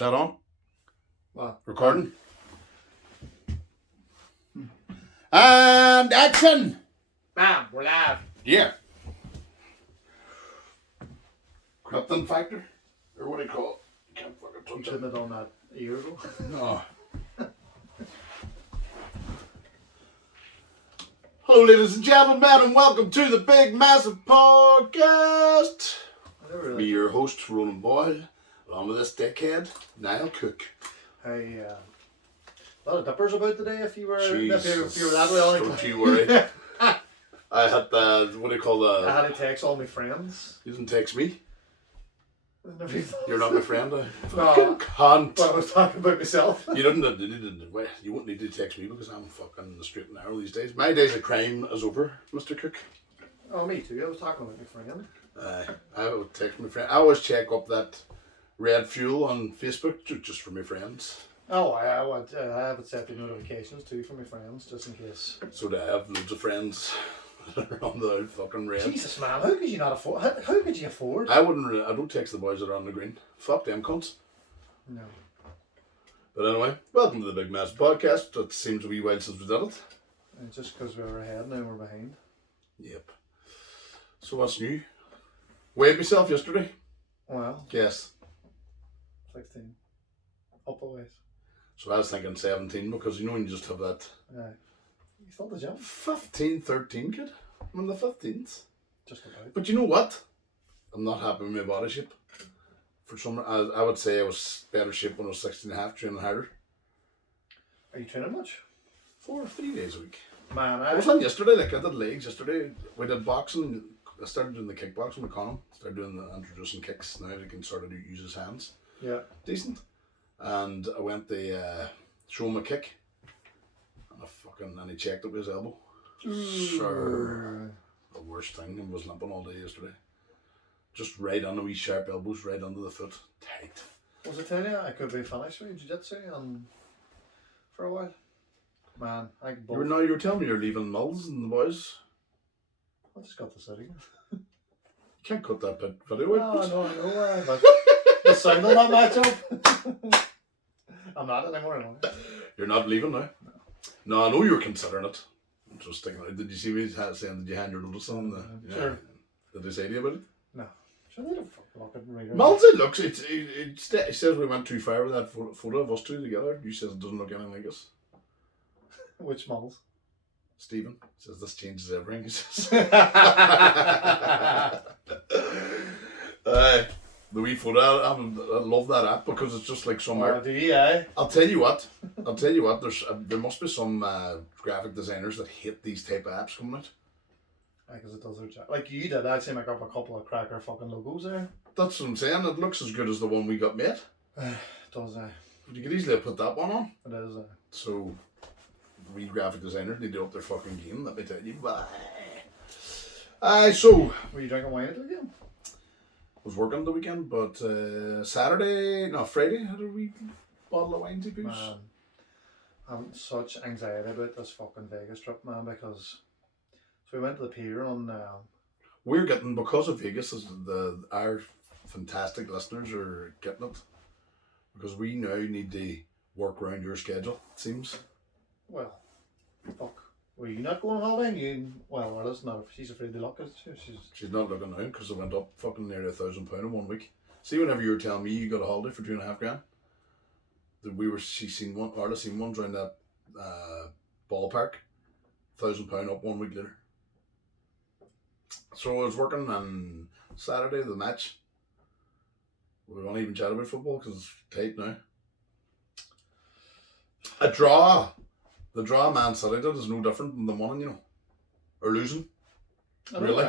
That on? What? Recording? And action! Bam, we're live. Yeah. Krypton factor? Or what do you call it? You can't fucking You touch it. shouldn't have done that a year ago. No. Hello, ladies and gentlemen, and welcome to the Big Massive Podcast. Be your host, Roland Boyle, along with this dickhead, Niall Cook. Hey, a lot of dippers about today if you were Jesus, if you were that way. don't you worry. I had the, what do you call I the, had to text all my friends. you didn't text me. No, You're not my friend. No. Fucking cunt. but I was talking about myself. You wouldn't need to text me because I'm fucking the straight and narrow these days. My days of crime is over, Mr. Cook. Oh, me too. I was talking about my friend. I would text my friend. I always check up that red fuel on Facebook just for my friends. Oh, I have it set the notifications too for my friends just in case. So that I have loads of friends that are on the fucking red. Jesus, man, how could you not afford? How could you afford? I don't text the boys that are on the green. Fuck them cunts. No. But anyway, welcome to the Big Mass Podcast. It seems a wee while since we did it. And just because we were ahead, now we're behind. Yep. So what's new? Weighed myself yesterday. Well, Yes. 16. Up a ways. So I was thinking 17 because you know when you just have that Yeah. You thought the jump? 15, 13 kid. I'm in the 15s. Just about. But you know what? I'm not happy with my body shape. For some, I would say I was better shape when I was 16 and a half, training harder. Are you training much? 3 days a week. Man, I was on yesterday, like I did legs yesterday. We did boxing. I started doing the kickboxing with Conor. Started doing introducing kicks. Now he can sort of use his hands. Yeah. Decent. And I went to show him a kick. And he checked up his elbow. Sure. The worst thing. I was limping all day yesterday. Just right on the wee sharp elbows, right under the foot. Tight. Was I telling you I could be finished with jiu-jitsu for a while? Man, I could both. You were telling me you're leaving Mills and the boys. I just got the city. You can't cut that video out. I know, but the sound will not match up. I'm not anymore. You're not leaving now? No, I know you were considering it. I'm just thinking, did you see me saying, did you hand your notice on? Sure. Did they say to you about it? No. Sure, they don't fucking look at me. Malsey looks, it says we went too far with that photo of us two together. You says it doesn't look anything like us. Which models? Stephen says this changes everything. He says. The wee photo, I love that app because it's just like some art. Oh, do you, eh? I'll tell you what. There must be some graphic designers that hate these type of apps coming out. Because it does their job. Like you did, I'd say make up a couple of cracker fucking logos there. That's what I'm saying. It looks as good as the one we got made. It does, You could easily put that one on. It is, So, we graphic designers need to up their fucking game. Let me tell you. Bye. So. Were you drinking wine at the weekend? Was working the weekend, but Friday I had a wee bottle of wine to goose. Man, I'm such anxiety about this fucking Vegas trip, man, because so we went to the pier on. We're getting, because of Vegas, our fantastic listeners are getting it because we now need to work around your schedule. It seems. Well, fuck. Were you not going on holiday? Well, Ella's not. She's afraid to look at it. She's not looking now because it went up fucking nearly £1,000 in 1 week. See, whenever you were telling me you got a holiday for $2.5 grand, she's seen one, Arla seen one around that ballpark, £1,000 up 1 week later. So I was working on Saturday, the match. We won't even chat about football because it's tight now. A draw. The draw Man City did is no different than the winning, you know, or losing. Really?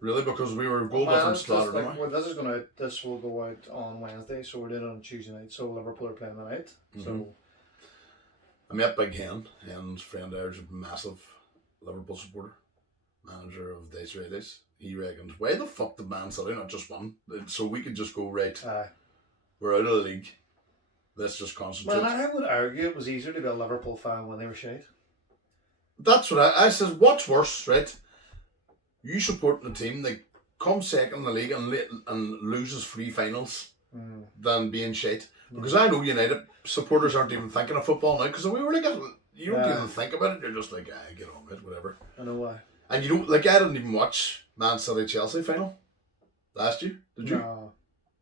Really, because we were goal difference slaughtered. Well, this will go out on Wednesday, so we're doing it on Tuesday night. So Liverpool are playing tonight. Mm-hmm. So I met Big Hen's friend there's a massive Liverpool supporter, manager of Days Raiders. He reckons, why the fuck did Man City not just win? So we could just go, right, we're out of the league. Let's just concentrate. Man, I would argue it was easier to be a Liverpool fan when they were shite. That's what I says. What's worse, right? You supporting a team that comes second in the league and loses 3 finals than being shite. Because I know United supporters aren't even thinking of football now. Because we were like, you don't even think about it. You're just like, get on with it, whatever. I know why. And you don't, like, I didn't even watch Man City Chelsea final last year. Did you? No.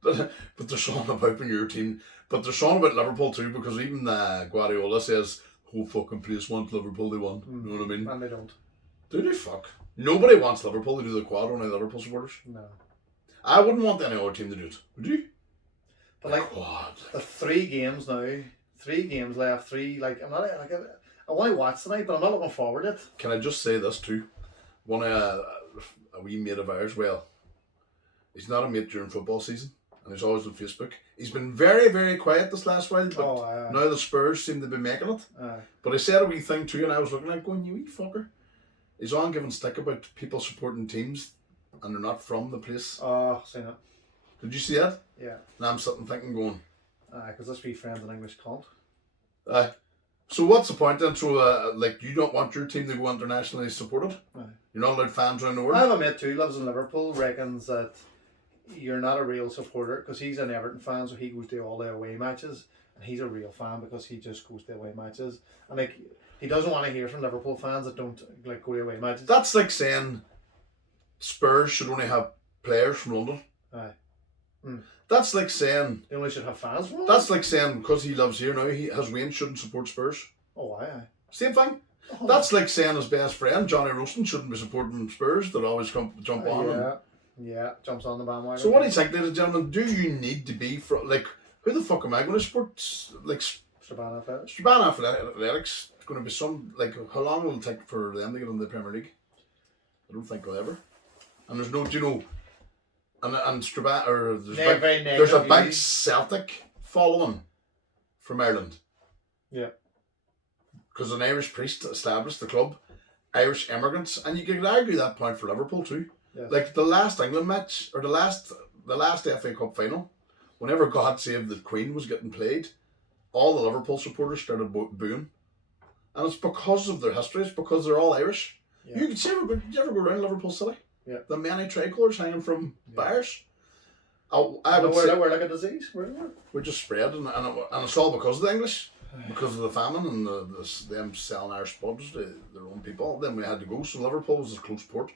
But there's something about when your team. But there's something about Liverpool too, because even Guardiola says, whole fucking place wants Liverpool, they won. You know what I mean? And they don't. Do they? Fuck. Nobody wants Liverpool to do the quad, only Liverpool supporters. No. I wouldn't want any other team to do it. Would you? But the like, quad. the 3 games now, 3 games left, I'm not, like, I want to watch tonight, but I'm not looking forward to it. Can I just say this too? One a wee mate of ours, well, he's not a mate during football season, and he's always on Facebook. He's been very, very quiet this last while, but now the Spurs seem to be making it. But I said a wee thing too, and I was looking at going, you wee fucker. He's on giving stick about people supporting teams, and they're not from the place. Oh, seen it. Did you see that? Yeah. And I'm sitting thinking, going, because this wee friend's an English cunt. So what's the point then? So, like, you don't want your team to go internationally supported? You're not allowed fans around the world? I have a mate too, lives in Liverpool, reckons that you're not a real supporter, because he's an Everton fan, so he goes to all the away matches, and he's a real fan because he just goes to away matches. And, like, he doesn't want to hear from Liverpool fans that don't, like, go to away matches. That's like saying Spurs should only have players from London. That's like saying... They only should have fans from London? That's like saying, because he lives here now, Wayne shouldn't support Spurs. Oh, aye. Same thing. Oh. That's like saying his best friend, Johnny Roaston, shouldn't be supporting Spurs that always jump on. Yeah, jumps on the bandwagon. So what do you think, ladies and gentlemen? Do you need to be from, like, who the fuck am I going to support? Like, Strabane Athletics. Strabane Athletics. It's going to be some, like, how long will it take for them to get in the Premier League? I don't think they'll ever. And there's no, do you know, and Strabane, or there's a big Celtic following from Ireland. Yeah. Because an Irish priest established the club, Irish immigrants, and you could argue that point for Liverpool too. Yes. Like the last England match, or the last FA Cup final, whenever God Save the Queen was getting played, all the Liverpool supporters started booing. And it's because of their history, it's because they're all Irish. Yeah. You ever go around Liverpool City? Yeah. The many tricolours hanging from bars. We're like a disease. We're just spreading, and it's all because of the English. Because of the famine and them selling Irish pubs to their own people. Then we had to go, so Liverpool was a close port.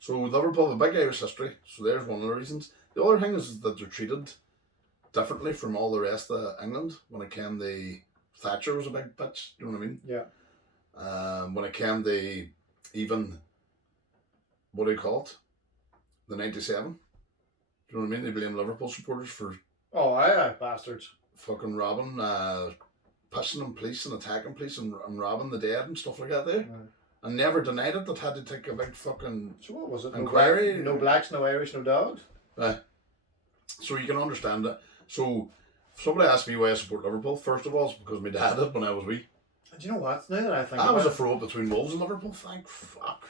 So Liverpool have a big Irish history, so there's one of the reasons. The other thing is that they're treated differently from all the rest of England. When it came to Thatcher was a big bitch, you know what I mean? Yeah. When it came to even, what do you call it? The 97. Do you know what I mean? They blame Liverpool supporters for... Oh, aye, bastards. Fucking robbing, pushing on police and attacking police and robbing the dead and stuff like that there. And never denied it, that had to take a big fucking so what was it? inquiry. No blacks, no Irish, no dogs? So you can understand that. So if somebody asked me why I support Liverpool, first of all, it's because my dad did when I was wee. And do you know what? Now that I think I was a throw up between Wolves and Liverpool, thank fuck.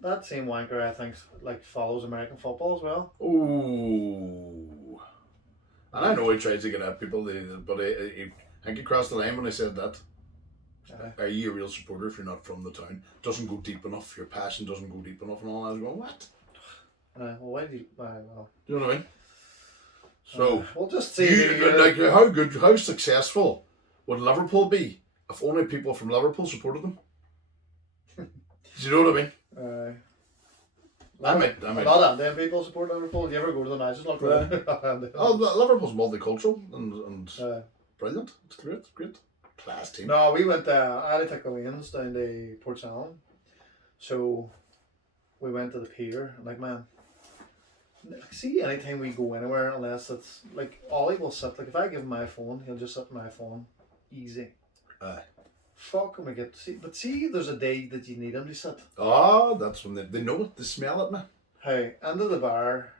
That same wanker, I think, like, follows American football as well. Oh. And I know he tries to get at people, but I think he crossed the line when I said that. Are you a real supporter if you're not from the town? Doesn't go deep enough. Your passion doesn't go deep enough, and all. I was going, what? Well, why do you? Well. Do you know what I mean? So we'll just see. How successful would Liverpool be if only people from Liverpool supported them? Do you know what I mean? I might. A lot of them people support Liverpool. Do you ever go to the matches? Liverpool's multicultural and brilliant. It's great. Class team. No, we went. I had to take the lanes down to Portsalon, so we went to the pier. And like, man, see, anytime we go anywhere, unless it's like Ollie will sit. Like, if I give him my phone, he'll just sit on my phone, easy. Fuck, when we get to see. But see, there's a day that you need him to sit. Oh, that's when they know it. They smell it, man. Hey, into the bar.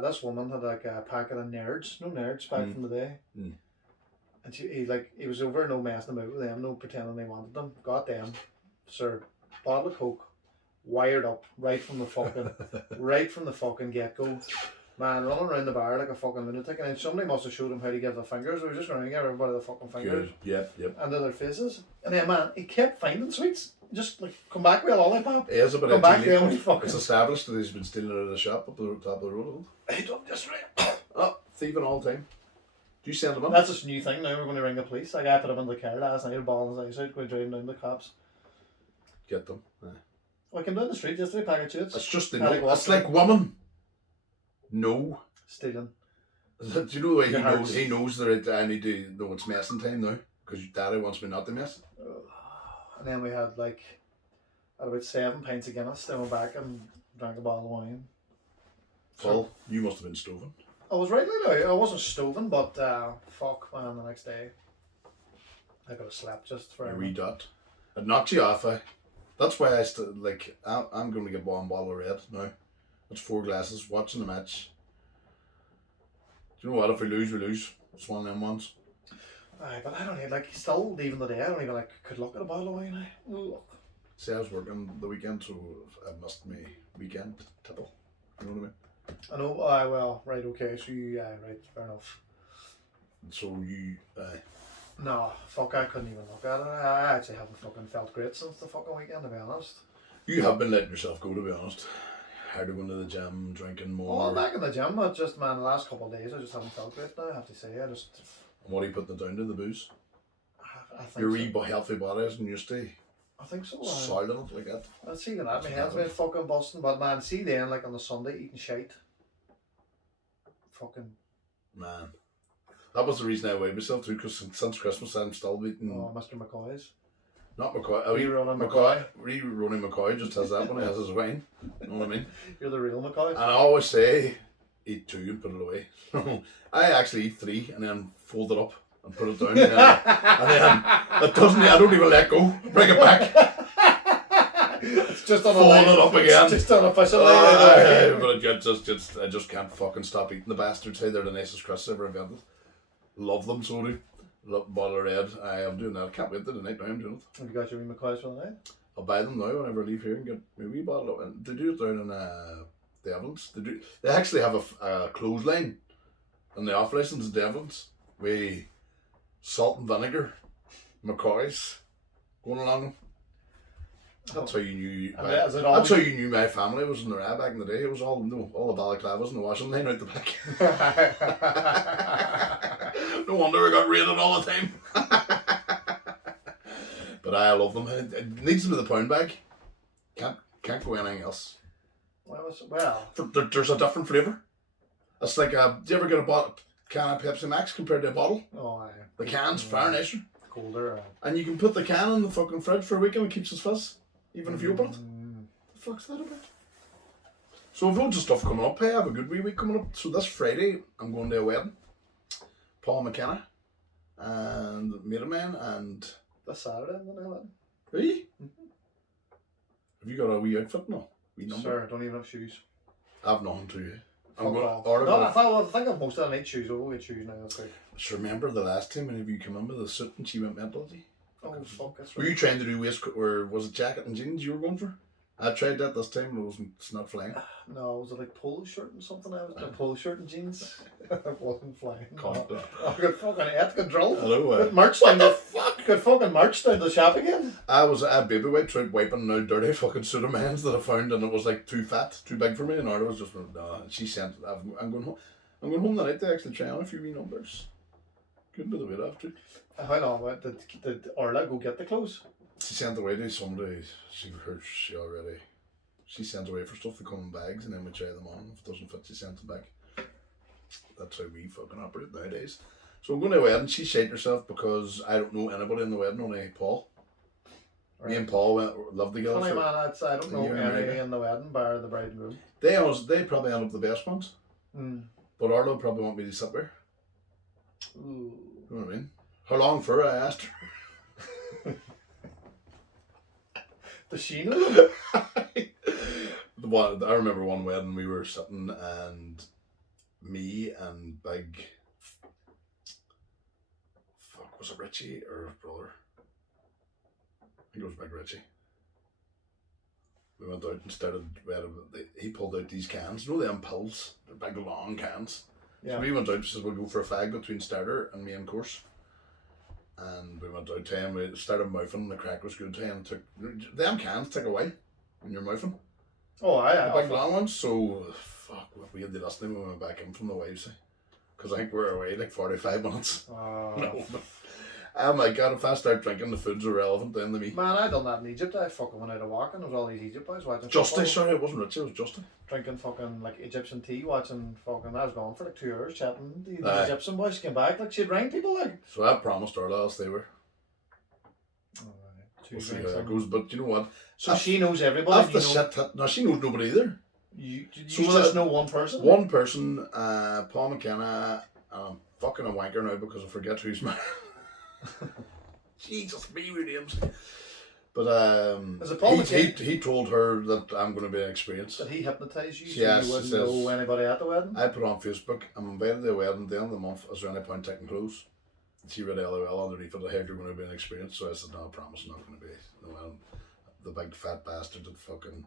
This woman had like a packet of nerds. No nerds back from the day. And he was over, no messing about with them, no pretending they wanted them. Got them, sir, bottle of Coke, wired up right from the fucking get go. Man, running around the bar like a fucking lunatic, and then somebody must have showed him how to give the fingers. We were just going to give everybody the fucking fingers. Good. Yep. Under their faces. And then, man, he kept finding sweets. Just like, come back with a lollipop. He is a bit come back there when he fucking... It's established that he's been stealing out of the shop up the top of the road. He done this right. Oh, thieving all the time. Do you send them in? That's a new thing now. We're going to ring the police. Like, I put him in the car last night, a ball in his eyes out, we're driving down the cops. Get them. I came down the street yesterday, pack of chutes. It's just It's like women. No. Stealing. Do you know the way he knows that I need to know it's messing time now? Because daddy wants me not to mess. And then we had about 7 pints of Guinness. Then went back and drank a bottle of wine. Full. You must have been stoving. I was right now. I wasn't stoving, but fuck, man, the next day I could have slept just for A wee dot. It knocked you off, That's why I'm going to get one bottle of red now. That's 4 glasses, watching the match. Do you know what? If we lose, we lose. It's one of them ones. Aye, but I don't even, still leaving the day, I don't even, could look at a bottle of wine. Look. See, I was working the weekend, so I missed my weekend tipple. You know what I mean? I know, well, right, okay, so you, right, fair enough. So you, No, fuck, I couldn't even look at it. I actually haven't fucking felt great since the fucking weekend, to be honest. You have been letting yourself go, to be honest. Harder going to the gym, drinking more. Well, I'm back in the gym, but just, man, the last couple of days I just haven't felt great now, I have to say. And what are you putting it down to, the booze? I think Your so. wee healthy body isn't used to I think so. soiling it like that. I see that. My head's been fucking busting, but man, see then, on the Sunday, eating shite. Fucking. Man. That was the reason I weighed myself too, because since Christmas I'm still eating. Oh, Mr. McCoy's. Not McCoy. Wee Ronan McCoy. Wee Ronan McCoy just has that when he has his wine. You know what I mean? You're the real McCoy. And I always say, eat 2 and put it away. I actually eat 3 and then fold it up and put it down. And then it doesn't, I don't even let go. Bring it back. It's just on Fold it up again. It's just unofficial. But I just can't fucking stop eating the bastards. Hey, they're the nicest crusts ever invented. Love them, so do. Love bottle of red. I am doing that. I can't wait till the night now. I'm doing it. Have you got your wee McCoys for the night? I'll buy them now whenever I leave here and get my wee bottle. And they do it down in the Evans. They actually have a clothesline in the off license in Devons with salt and vinegar, McCoys going along them. That's how you knew. That's how you knew my family was in the Rab back in the day. It was all the balaclavas and the washing line out the back. No wonder we got raided all the time. But I love them. It needs to be the pound bag. Can't go anything else. Well, there's a different flavour. It's like do you ever get a can of Pepsi Max compared to a bottle? Oh, aye. The can's far nicer. Colder. And you can put the can in the fucking fridge for a week and it keeps its fizz. Even if you open it. The fuck's that about? So I've loads of stuff coming up. Hey, I have a good wee week coming up. So this Friday, I'm going to a wedding. Paul McKenna and a mate of mine and... This Saturday, I'm going to wedding. Really? Have you got a wee outfit now? Wee number? Sir, I don't even have shoes. I've nothing to you. I'm going to order. No, I think I've most of the night shoes. I'll get shoes now. That's right. So remember the last time when you came in with a suit and she went mental? Oh, fuck, that's right. Were you trying to do waistcoat, or was it jacket and jeans you were going for? I tried that this time and it's not flying. No, was it like polo shirt and something? I was doing polo shirt and jeans. It wasn't flying. Can't do. I got fucking ethical drill. Hello. Good march down the fuck. Good fucking march down the shop again. I had baby wipes out wiping now dirty fucking suit of men's that I found, and it was like too fat, too big for me, and Arda was just nah. She sent. I'm going home. I'm going home tonight to actually try on a few wee numbers. Couldn't do the weight after. How long did Orla go get the clothes? She sent away to somebody. She sends away for stuff to come in bags, and then we try them on. If it doesn't fit, she sends them back. That's how we fucking operate nowadays. So I'm going to a wedding. She shite herself because I don't know anybody in the wedding, only Paul. Right. Me and Paul loved together. Funny man, I don't know any in the wedding bar the bride and groom. They probably end up the best ones. Mm. But Arlo probably want me to sit there. Ooh. You know what I mean? How long for? I asked her. Does she know? I remember one wedding we were sitting and me and big... Fuck, was it Richie or his brother? I think it was Big Richie. We went out and started... He pulled out these cans. You know them pills? They're big long cans. Yeah. So we went out and said we'll go for a fag between starter and main course. And we went out to him, we started mouthing, the crack was good to him. Them cans take a while when you're mouthing. Oh, aye. The big long ones, so fuck, we had the last time we went back in from the wives. because I think we're away like 45 minutes. No. Oh my god, if I start drinking, the food's irrelevant then to me. Man, I done that in Egypt. I fucking went out a walk and there was all these Egypt boys watching Justy, football, sorry, it wasn't Richie, it was Justy. drinking fucking like Egyptian tea, watching fucking. I was gone for like 2 hours chatting. The Aye. Egyptian boys came back like she'd ring people like. So I promised her last they were. Two We'll see how drinks that in. goes, but you know what? So she knows everybody. After shit, no, she knows nobody either. You So just know one person. One person, Paul McKenna, fucking a wanker now because I forget who's married. Jesus, me with names. But Is it Paul McKenna? he told her that I'm going to be an experience. Did he hypnotise you? Yes, So you wouldn't it says- know anybody at the wedding. I put on Facebook, I'm invited to a wedding at the end of the month. Is there any point taking clothes? She read LOL underneath it. I heard you're going to be an experience. So I said, no, I promise I'm not going to be. No, the big fat bastard that fucking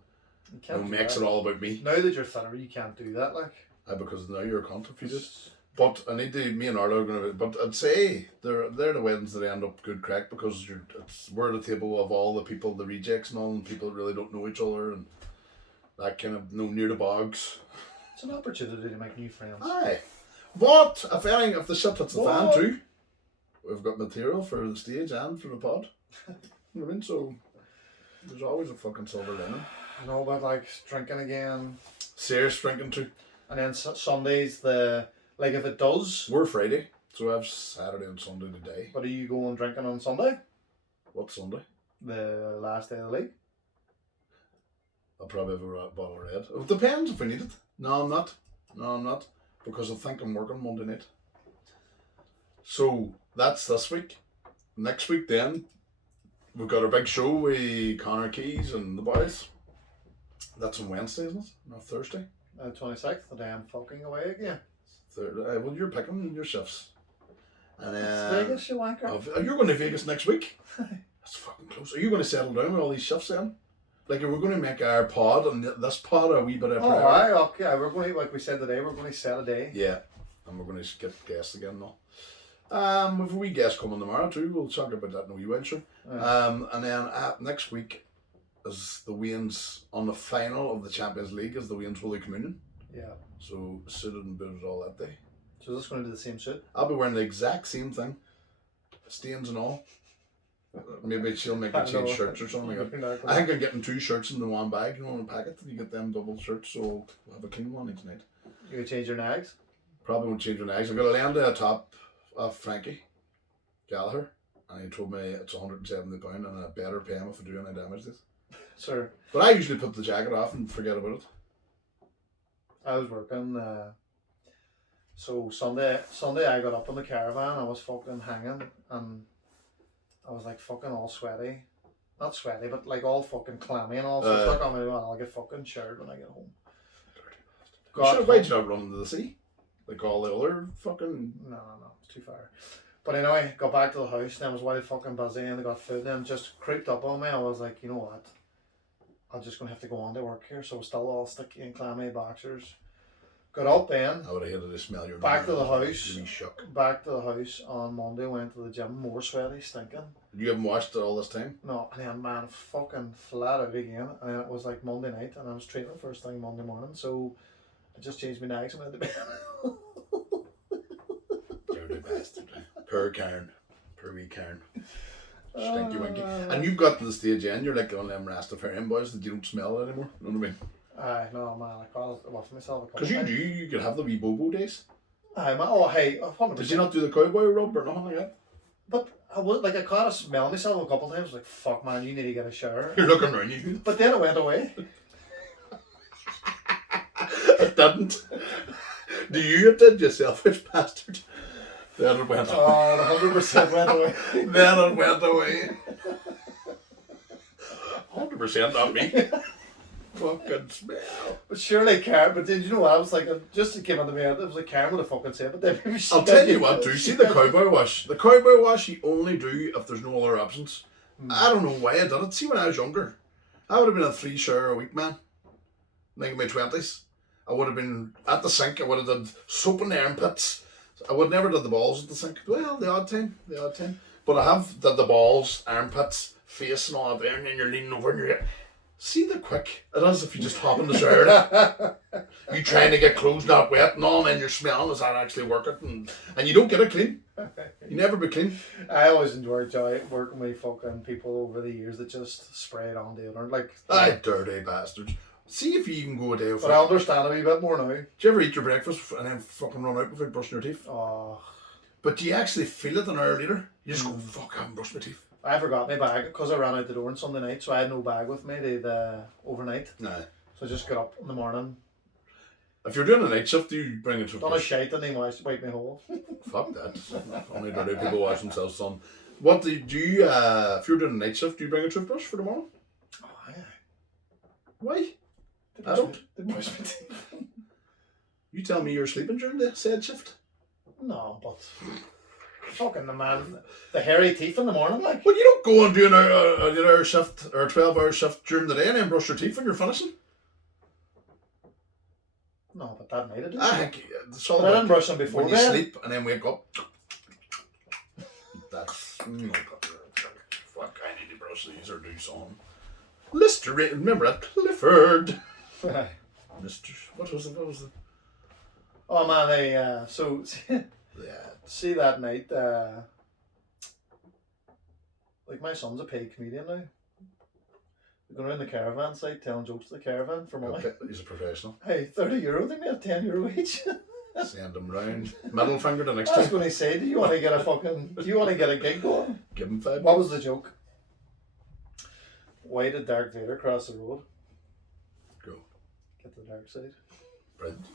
You can't do makes that. it all about me. Now that you're thinner, you can't do that. Like. Because now you're a cunt if you did. But I need to. Me and Arlo are going to. But I'd say they're the weddings that end up good crack because we're at the table of all the people, the rejects and all, and people that really don't know each other and that kind of near the bogs. It's an opportunity to make new friends. Aye. But if the shit hits the fan What? too, we've got material for the stage and for the pod. You know what I mean? So there's always a fucking silver lining. I know about like drinking again, Serious drinking too. and then Sundays like if it does. We're Friday, so I have Saturday and Sunday today. But are you going drinking on Sunday, What Sunday? the last day of the league? I'll probably have a bottle of red. It depends if we need it. No, I'm not. No, I'm not. Because I think I'm working Monday night. So that's this week. Next week then, we've got our big show with Connor Keys and the boys. That's on Wednesday, isn't it? No, Thursday. 26th, the day I'm fucking away again. Well, you're picking your shifts. And It's Vegas, you wanker. you're going to Vegas next week? That's fucking close. Are you going to settle down with all these shifts then? Like, are we going to make our pod and this pod a wee bit of Oh, priority? aye, okay. We're going to, like we said today, we're going to set a day. Yeah, and we're going to get guests again now. We've a wee guest coming tomorrow too. We'll talk about that in a wee while, sure. And then next week is the Wayne's on the final of the Champions League is the Wayne's Holy Communion. Yeah. So suited and booted all that day. So this going to do the same suit? I'll be wearing the exact same thing, stains and all. Maybe she'll make me I know. change shirts or something like that. I think I'm getting 2 shirts in the one bag, you know, in a packet. You get them double shirts, so we'll have a clean one each night. You gonna change your nags? Probably won't change my nags. I'm going to land at a top of Frankie Gallagher, and he told me it's £170 and I better pay him if I do any damage to this. Sir, But I usually put the jacket off and forget about it. I was working. So Sunday I got up in the caravan. I was fucking hanging, and I was like fucking all sweaty. Not sweaty, but like all fucking clammy and all. So I was like, oh, I'll get fucking showered when I get home. Sure, why'd you not run into the sea? Like all the other fucking... No, it's too far. But anyway, got back to the house and I was wild fucking busy and I got food and just creeped up on me. I was like, you know what? I'm just gonna have to go on to work here. So I was still all sticky and clammy boxers. Got up then, I would have hated to smell your... Back to the house. You'd be shook. back to the house on Monday, went to the gym, more sweaty, stinking. You haven't washed it all this time? No, and then man, fucking flat out again. And then it was like Monday night and I was training first thing Monday morning. So I just changed my nags and went to bed. Dirty bastard. Poor Karen. Poor wee Karen. Stinky winky. And you've got to the stage end, you're like one of them Rastafarian boys that you don't smell it anymore. You know what I mean? Aye, no man, I caught it off myself a couple Because you times. do, you could have the wee bobo days. Aye, man. Oh, hey, 100%. Did you not do the cowboy rub or nothing like that? But I would like I caught a smell myself a couple times. Like fuck, man, you need to get a shower. You're looking around you. But then it went away. It didn't. Do you did, you selfish bastard? Then it went away. Oh, 100% went away. Then it went away. 100% not me. Fucking smell. But surely Karen. But then you know what? I was like, just it came into my head. It was like Karen would have fucking said. But then maybe she. I'll tell you what, do see the cowboy wash. The cowboy wash you only do if there's no other options. I don't know why I did it. See, when I was younger, I would have been a 3 shower a week man. Like in my 20s. I would have been at the sink. I would have done soap in the armpits. I would never did the balls at the sink. Well, the odd time. But I have did the balls, armpits, face and all that there, and then you're leaning over and you're See the quick it is if you just hop in the shower. You trying to get clothes not wet and all, and then you're smelling. Is that actually working? And you don't get it clean. You never be clean. I always enjoyed working with fucking people over the years that just spray it on deodorant. Like, Aye, dirty bastards. See if you even go a day but I understand a wee bit more now. Do you ever eat your breakfast and then fucking run out without brushing your teeth? Oh, But do you actually feel it an hour later? You just go, fuck, I haven't brushed my teeth. I forgot my bag because I ran out the door on Sunday night, so I had no bag with me the overnight. Nah. So I just got up in the morning, If you're doing a night shift, do you bring a done a toothbrush? shite, and then wipe my hole. Fuck that. Only dirty people wash themselves, son. What do you, if you're doing a night shift, do you bring a toothbrush for the morning? Oh, yeah. Why? Didn't I don't. brush my teeth. You tell me you're sleeping during the said shift? No, but fucking the hairy teeth in the morning, like. Well, you don't go and do an hour shift or a 12-hour shift during the day and then brush your teeth when you're finishing. No, but that night I did. I think it's all But I didn't about brush them before when you bed. sleep and then wake up. That's fuck. I need to brush these or do something. Listerine. Remember that Clifford. Mister. What was it? Oh man, so Yeah. see that night, like my son's a paid comedian now. We're going around the caravan site telling jokes to the caravan for money. Okay, he's a professional. Hey, €30, they made €10 each. Send him round. Middle finger the next I was time. going to say, do you want to get a gig going? Give him 5. What was the joke? Why did Darth Vader cross the road? Go. Get the dark side. Brilliant.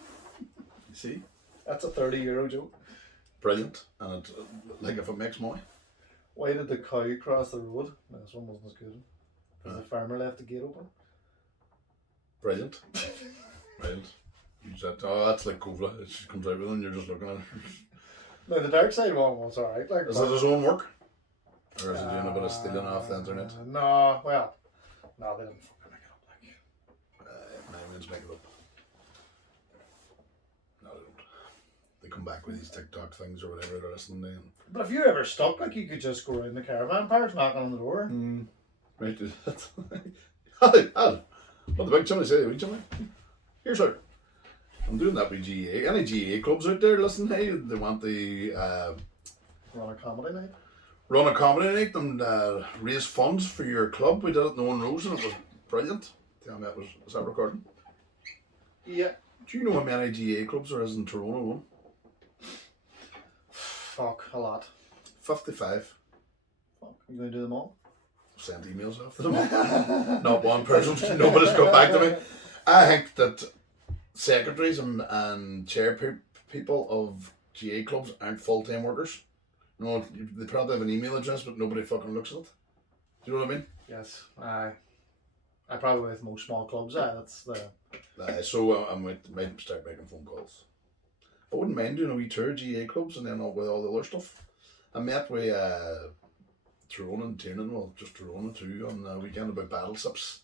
You see? That's a €30 joke. Brilliant. And it, like if it makes money. Why did the cow cross the road? No, this one wasn't as good. Because Huh. the farmer left the gate open. Brilliant. Brilliant. You said, oh, that's like Kovla. It just comes out with it and you're just looking at it. No, the dark side one was alright. Like, Is it his own work? Or is he doing a bit of stealing off the internet? No, well, no, they didn't fucking make it up. Like, My man's make it up. No, they don't. They come back with these TikTok things or whatever they're listening to. but if you're ever stuck, like you could just go around the caravan parks, knocking on the door. Right, do that. Al, what the big Johnny say? Wee Johnny? Here's how. I'm doing that with GA. Any GA clubs out there, listen, hey, they want the Run a comedy night. run a comedy night and raise funds for your club. We did it in the One Rose and it was brilliant. Tell me, was that recording? Yeah. Do you know how many GA clubs there is in Toronto alone? Fuck, a lot. 55. Fuck, you gonna do them all? Sent emails after them. Not one person. Nobody's got back to me. I think that secretaries and chair people of GA clubs aren't full-time workers. No, they probably have an email address, but nobody fucking looks at it. Do you know what I mean? Yes. I probably with most small clubs, that's the. So I might start making phone calls. I wouldn't mind doing a wee tour of GA clubs and then with all the other stuff. I met with Tyrone and Tiernan, well, just Tyrone too, on the weekend about Battle Sips.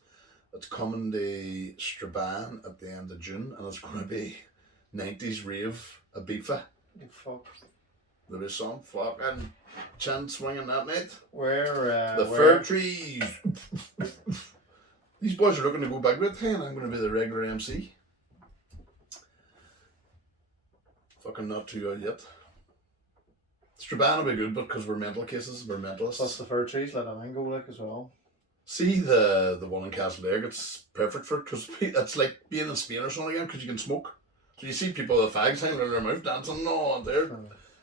It's coming to Strabane at the end of June and it's going to be 90s rave Ibiza. Oh, fuck. There is some fucking chant swinging that night. Where? The where? fir trees. These boys are looking to go back with, hey, and I'm going to be the regular MC. Fucking not too out yet. Strabane will be good, but because we're mental cases, we're mentalists. Plus the fir trees, let a go like as well. See the one in Castleberg, it's perfect for it because it's like being in Spain or something again because you can smoke. So you see people with fags hanging in their mouth dancing, no, there.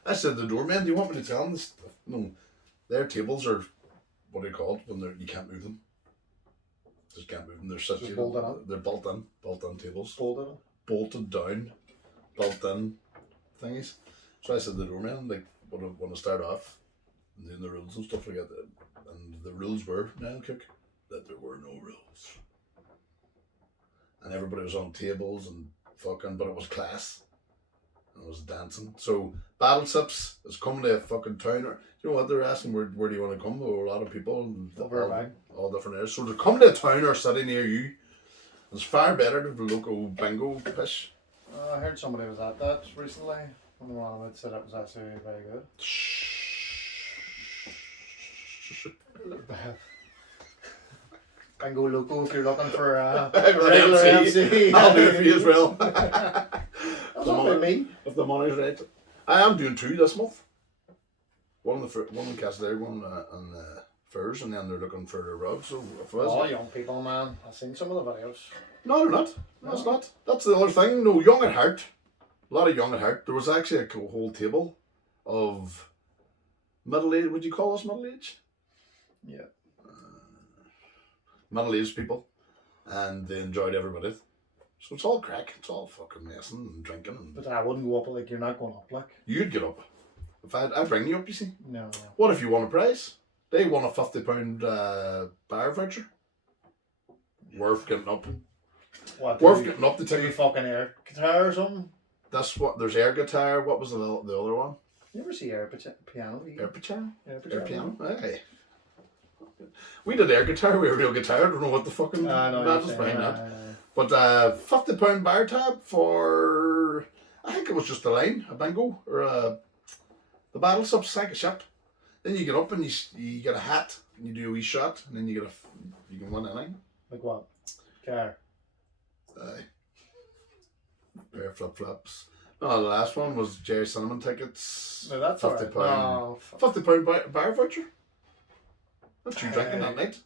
I said to the doorman, do you want me to tell them this? No, their tables are, what do you call it, when you can't move them. Just can't move them, they're such, Just bolted on? they're built-in tables. Bolted. Bolted down, built-in thingies. So I said to the doorman, like, when I start off, and doing the rules and stuff like that, and the rules were, now cook, that there were no rules. And everybody was on tables and fucking, but it was class. And it was dancing. So, Battle Sips is coming to a fucking town. Or, you know what, they're asking, where do you want to come? There were a lot of people. And all different areas. So, they're coming to a town or city near you. It's far better than the local bingo pish. I heard somebody was at that recently. And the one that said it was actually very good. and go local if you're looking for a An regular MC. MC. I'll do it for you as well. That's what I mean. If the money's right. I am doing 2 this month. One in Castlegar, one on Furs, and then they're looking for a rug. So if I was, All young people, man. I've seen some of the videos. no, they're not. No, it's not. That's the other thing. No, young at heart. A lot of young at heart. There was actually a whole table of middle age. Would you call us middle age? Yeah. Middle aged people, and they enjoyed every bit of it. So it's all crack. It's all fucking messing and drinking. And But I wouldn't go up, like, you're not going up, like. you'd get up. If I'd bring you up, you see. No. What if you won a prize? They won a £50 bar voucher. Worth getting up. What? Worth getting up to Do take you it. fucking air guitar or something? That's what. There's air guitar. What was the other one? You ever see air piano? Air guitar. Air Air piano. Hey. We did air guitar. We were real guitar. I don't know what the fucking No, madness behind that. But £50 bar tab for, I think it was just a line, a bingo, or the battle subs, like a shot. Then you get up and you get a hat, and you do a wee shot, and then you can win anything. Like what? Car. Aye. Pair of flip flops. No, the last one was Jerry Cinnamon tickets. No, that's £50. alright. No, £50 bar voucher. That's you drinking that night.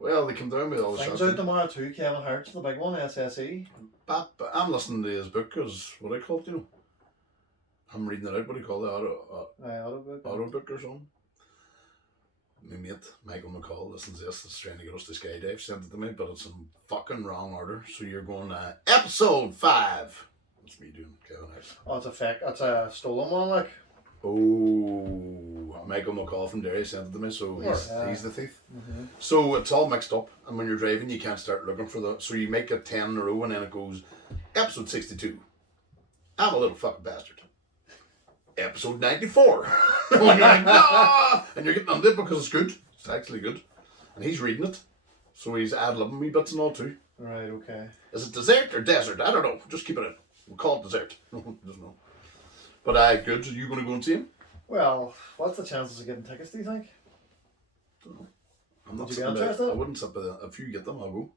Well, they come down with all the things shots. out tomorrow too. Kevin Hart's the big one. SSE. But I'm listening to his book, because what I call it, you know. I'm reading it out. What do you call it? Auto book or something. My mate, Michael McCall, listens to this. Is trying to get us to skydive. Sent it to me, but it's in fucking wrong order. So you're going episode 5. That's me doing Kevin Hart. Oh, it's a fake. It's a stolen one, like. Oh, Michael McCall from Derry sent it to me, so he's the thief. Mm-hmm. So it's all mixed up, and when you're driving, you can't start looking for so you make it 10 in a row, and then it goes, episode 62. I'm a little fucking bastard. Episode 94. And you're like, no! And you're getting under it because it's good. It's actually good. And he's reading it. So he's ad-libbing wee bits and all too. Right, okay. Is it dessert or desert? I don't know. Just keep it in. We'll call it dessert. Doesn't know. But good. Are you going to go and see him? Well, what's the chances of getting tickets, do you think? I'm not Would you be sitting there. interested? I wouldn't sit by them. If you get them, I'll go.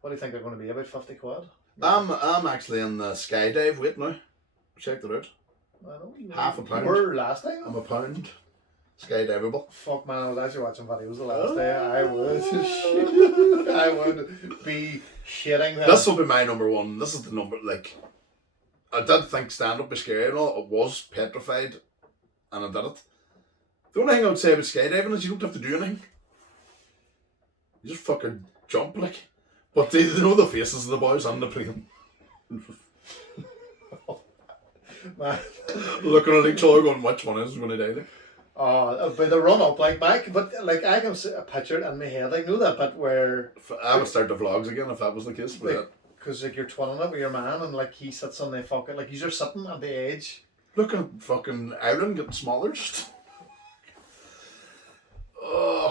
What do you think they're going to be? About 50 quid? I'm actually in the skydive wait now. Checked it out. I know. Half a pound. You were last time? I'm a pound. Skydivable. Fuck, man, I was actually watching videos the last day. I would. I would be shitting them. This will be my number one. This is the number, like, I did think stand-up was scary and all. It was petrified, and I did it. The only thing I would say about skydiving is you don't have to do anything. You just fucking jump, like. But they know the faces of the boys on the plane. Man. Looking at each other going, which one is going to die, like. By the run up, like back, but like I can picture it in my head. Like, know that bit where I would start the vlogs again if that was the case. But because like you're twinning it with your man, and like he sits on the fucking like you're sitting at the edge. Look at fucking Ireland getting smaller.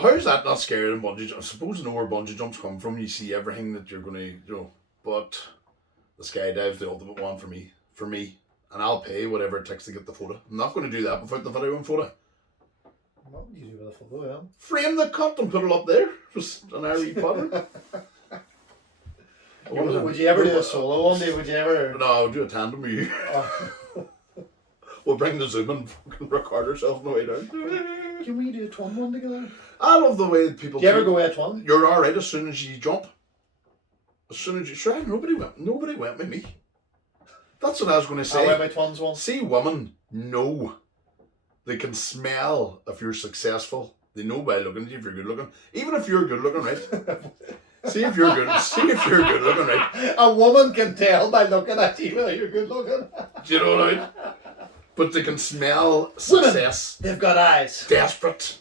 How's that not scary than bungee jump? I suppose you know where bungee jumps come from. You see everything that you're going to, you know. But the skydive's the ultimate one for me. And I'll pay whatever it takes to get the photo. I'm not going to do that without the video and photo. What would you do with a photo then? Frame the cut and put it up there. Just an Harry Potter. Would you ever do a solo one day? Would you ever? No, I'll do a tandem with you. We'll bring the Zoom and fucking record ourselves on the way down. Can we do a twin one together? I love the way people. Do you ever go with a twin? You're alright as soon as you jump. As soon as you try, nobody went with me. That's what I was going to say. I went with twins once. See, women know. They can smell if you're successful. They know by looking at you if you're good looking. Even if you're good looking, right? See if you're good looking, right? A woman can tell by looking at you whether you're good looking. Do you know what I mean? But they can smell success. Women, they've got eyes. Desperate.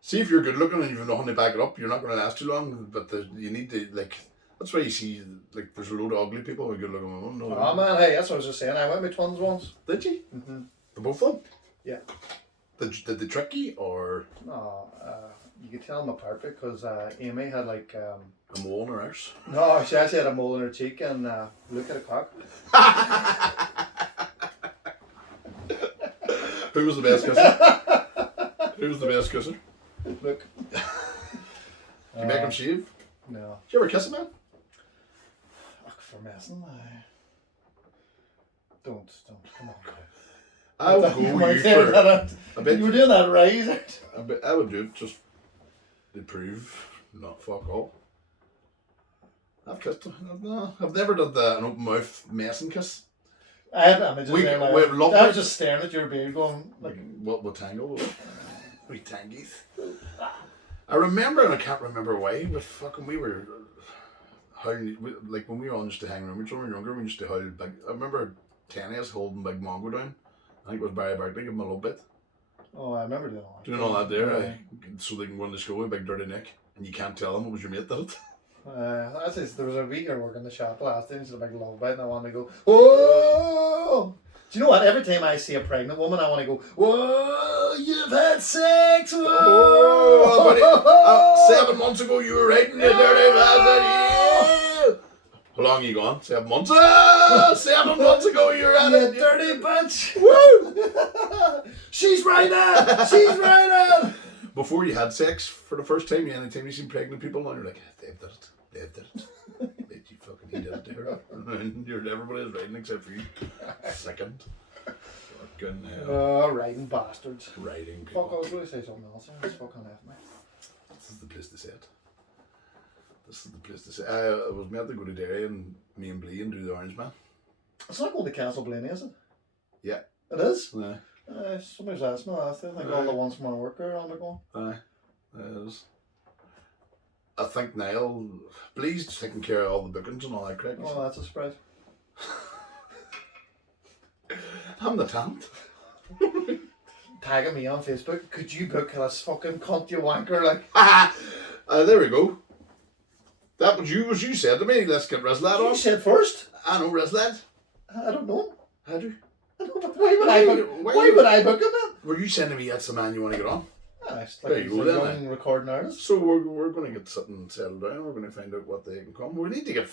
See if you're good looking and you've nothing to back it up, you're not going to last too long. But you need to, like, that's why you see, like, there's a load of ugly people with good looking women. No, Oh man, hey, that's what I was just saying. I went with twins once. Did you? Mm-hmm. The both of them? Yeah. Did they trick you, or? No, you could tell them apart because Amy had like a mole in her arse? no, she actually had a mole in her cheek and look at a cock. Who was the best kisser? Who was the best kisser? Look. Do you make him shave? No. Do you ever kiss a man? For messing, don't. Come on. I would Come go on, you say for that. a bit. You were doing that right. I would do it just to prove, not fuck all. I've kissed. No, I've never done an open mouth messing kiss. I have images We- there now. we've loved I it. was just staring at your beard going, like, What tangle? We tangies. I remember, and I can't remember why, but fucking we were howling, like when we all used to hang around, when we were younger, we used to howl big. I remember Tennies holding Big Mongo down. I think it was Barry Barkley, give him a little bit. oh, I remember doing all that. Doing all that there, Yeah. so they can go on the show with Big Dirty Nick, and you can't tell them it was your mate that it. I said there was a wee girl working in the shop last time. She's a big love bite, and I wanted to go, whoa! Do you know what? Every time I see a pregnant woman, I want to go, whoa! You've had sex! Whoa! Oh, buddy, 7 months ago you were writing your dirty bastard. Yeah. How long are you gone? 7 months? 7 months ago you were at You it. dirty bitch! Woo! She's right on! She's right on! Before you had sex for the first time, anytime you seen pregnant people, and you're like, Dave did it. Dave did it. Did you fucking he did it to her? And everybody is writing except for you. Second. Fucking hell. Oh, writing bastards. Writing people. Fuck, I was going to say something else. It's fucking F me. This is the place to say it. This is the place to say I was meant to go to Derry and me and Blee and do the Orange Man. It's not going to Castle Blaney, is it? Yeah. It is? Yeah. Somebody's asked me last time. I think all the ones from my work are on the go. Aye. It is. I think Niall, Blee's taking care of all the bookings and all that crap. Oh, that's a surprise. I'm the talent. Tagging me on Facebook. Could you book this fucking cunt, you wanker? Like, There we go. That was you said to me. Let's get Reslad you on. said first. I know Reslad. I don't know. How do? I don't know. Why would I book him then? Were you sending me that's the man you want to get on? It's There like you he's go a then, young recording artist. So we're going to get something settled down. We're going to find out what they can come. We need to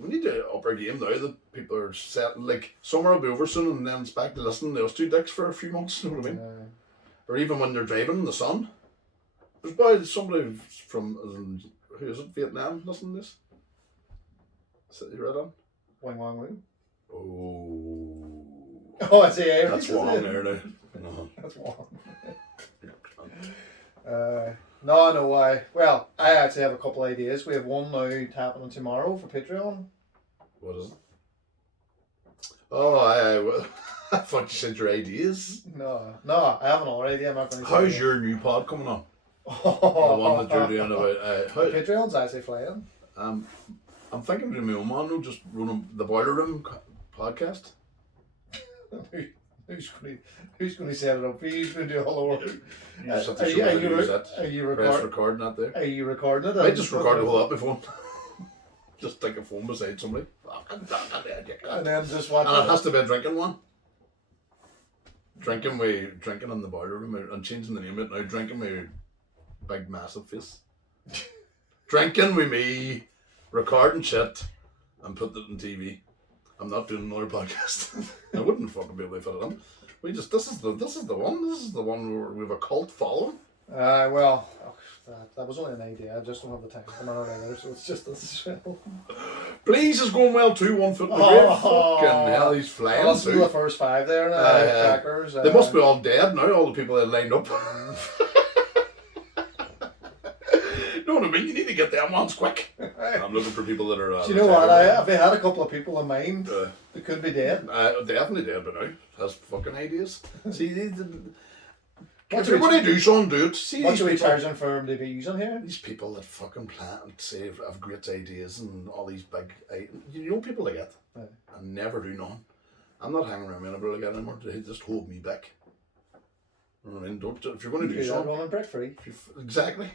we need to up our game now that people are set. Like summer will be over soon, and then it's back to listening to those two dicks for a few months. You know what I mean? Or even when they're driving in the sun. There's probably somebody from who is it, Vietnam, listening to this. City right on. Wing wang wing. Oh, Oh, I see. that's wrong there now. No. That's wrong. No, why? Well, I actually have a couple ideas. We have one now happening tomorrow for Patreon. What is it? Oh, I thought you said your ideas. No, I have another idea. I'm not going to say How's it. your new pod coming on? The Oh, one that you're doing about how, Patreon's actually flying. I'm thinking of doing my own one, no, just running the Boiler Room podcast. Who's going to set it up? Who's going to do all the work? You just have Are to you- show are how to you use re- that. Are you Press record, not there. Are you recording it? I just record the whole up my phone. Just take a phone beside somebody. And then just watch And it it. has to be a drinking one. Drinking in the Boiler Room. I'm changing the name of it now. Drinking with big massive face. Drinking with me, recording shit, and putting it on TV. I'm not doing another podcast. I wouldn't fucking be able to fit it on. This is the one. This is the one where we have a cult following. Well, that was only an idea. I just don't have the time for another either, so it's just this as well. Please is going well too. 1 foot in the Oh. grave. Fucking hell, he's flying Let's do too. the first five there. Crackers. They must be all dead now. All the people that lined up. Know what I mean? You need to get them ones quick. I'm looking for people that are. Do you know what? I've had a couple of people in mind that could be dead. Definitely dead by now. Has fucking ideas. See, if What's you're we- going to do something, do it. See What these should we people. charge them for them to be using here? These people that fucking plan and say have great ideas and all these big. You know people like that. Yeah. And never do none. I'm not hanging around with anybody like that anymore. They just hold me back. You know what I mean? Don't if you're going to do that something. one break free. Exactly.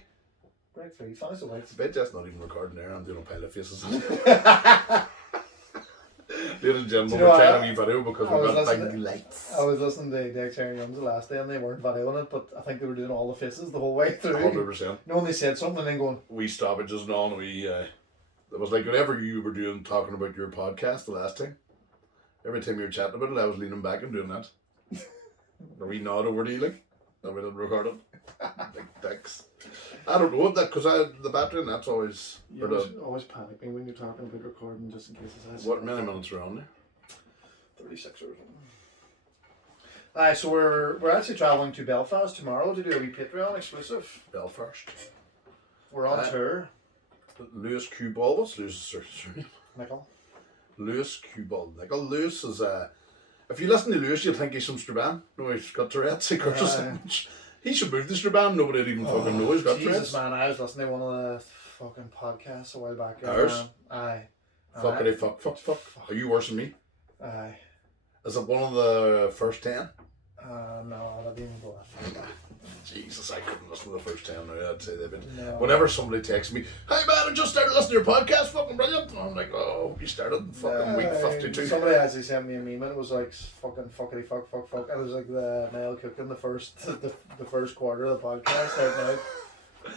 Break free. Finish the I lights. bet that's not even recording there. I'm doing a pile of faces. Ladies and gentlemen, Do you know we're trying what? a wee video because I was we've got big listening- lights. I was listening to Dexter Young's the last day and they weren't videoing it, but I think they were doing all the faces the whole way through. 100%. No one they said something and then going, We stoppages and all. It was like whatever you were doing, talking about your podcast the last time. Every time you were chatting about it, I was leaning back and doing that. A wee nod over to you, like. That we didn't record it. Big dicks. I don't know that because the battery and that's always. You always panic me when you're talking about recording just in case it says. What many minutes are on there? 36 or something. Aye, so we're actually travelling to Belfast tomorrow to do a wee Patreon exclusive. Belfast. We're on tour. Lewis Q Ball. What's Lewis's surname? Nickel. Lewis Q Ball. Nickel. Lewis is if you listen to Lewis, you'll think he's from Strabane. No, he's got Tourette's. He curses so much. He should move to Strabane. Nobody would even fucking know he's got Jesus, Tourette's. man, I was listening to one of the fucking podcasts a while back. Ours? Aye. Fuckity fuck. Are you worse than me? Aye. Is it one of the first 10? No, I didn't even go that far. Jesus, I couldn't listen to the first 10 now. I'd say they've been. No. Whenever somebody texts me, hey man, I just started listening to your podcast, fucking brilliant. And I'm like, oh, you started fucking week 52. Somebody actually sent me a meme and it was like fucking fuckity fuck. And it was like the Niall cooking the first quarter of the podcast out now.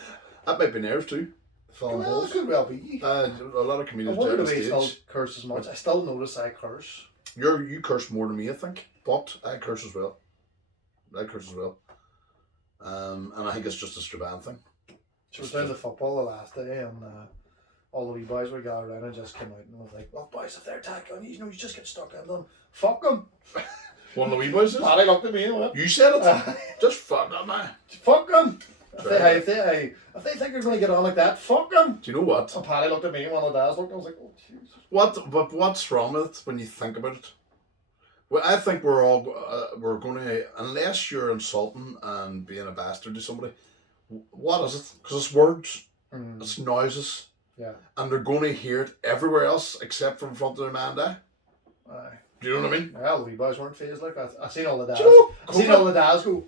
That might be nerves too. Film holes. Could well be. A lot of I comedians wonder do the way he still stage. curse as much. I still notice I curse. You curse more than me, I think. But I curse as well. And I think it's just a Strabane thing. So we're down to football the last day and all the wee boys were gathered around and just came out and was like, well boys, if they're attacking you you just get stuck in them. Fuck them. One of the wee boys is? Paddy looked at me and went, You said it? Just fuck that man. fuck them. If they think you're going to get on like that, fuck them. Do you know what? And Paddy looked at me and one of the dads looked and I was like, oh Jesus. But what's wrong with it when you think about it? Well, I think we're going to, unless you're insulting and being a bastard to somebody, what is it? Because it's words, it's noises, yeah, and they're going to hear it everywhere else except from in front of their man there. Aye. Do you know what I mean? Yeah, the wee boys weren't phased like that. I seen all the dads. Do you know, I seen all the dads go.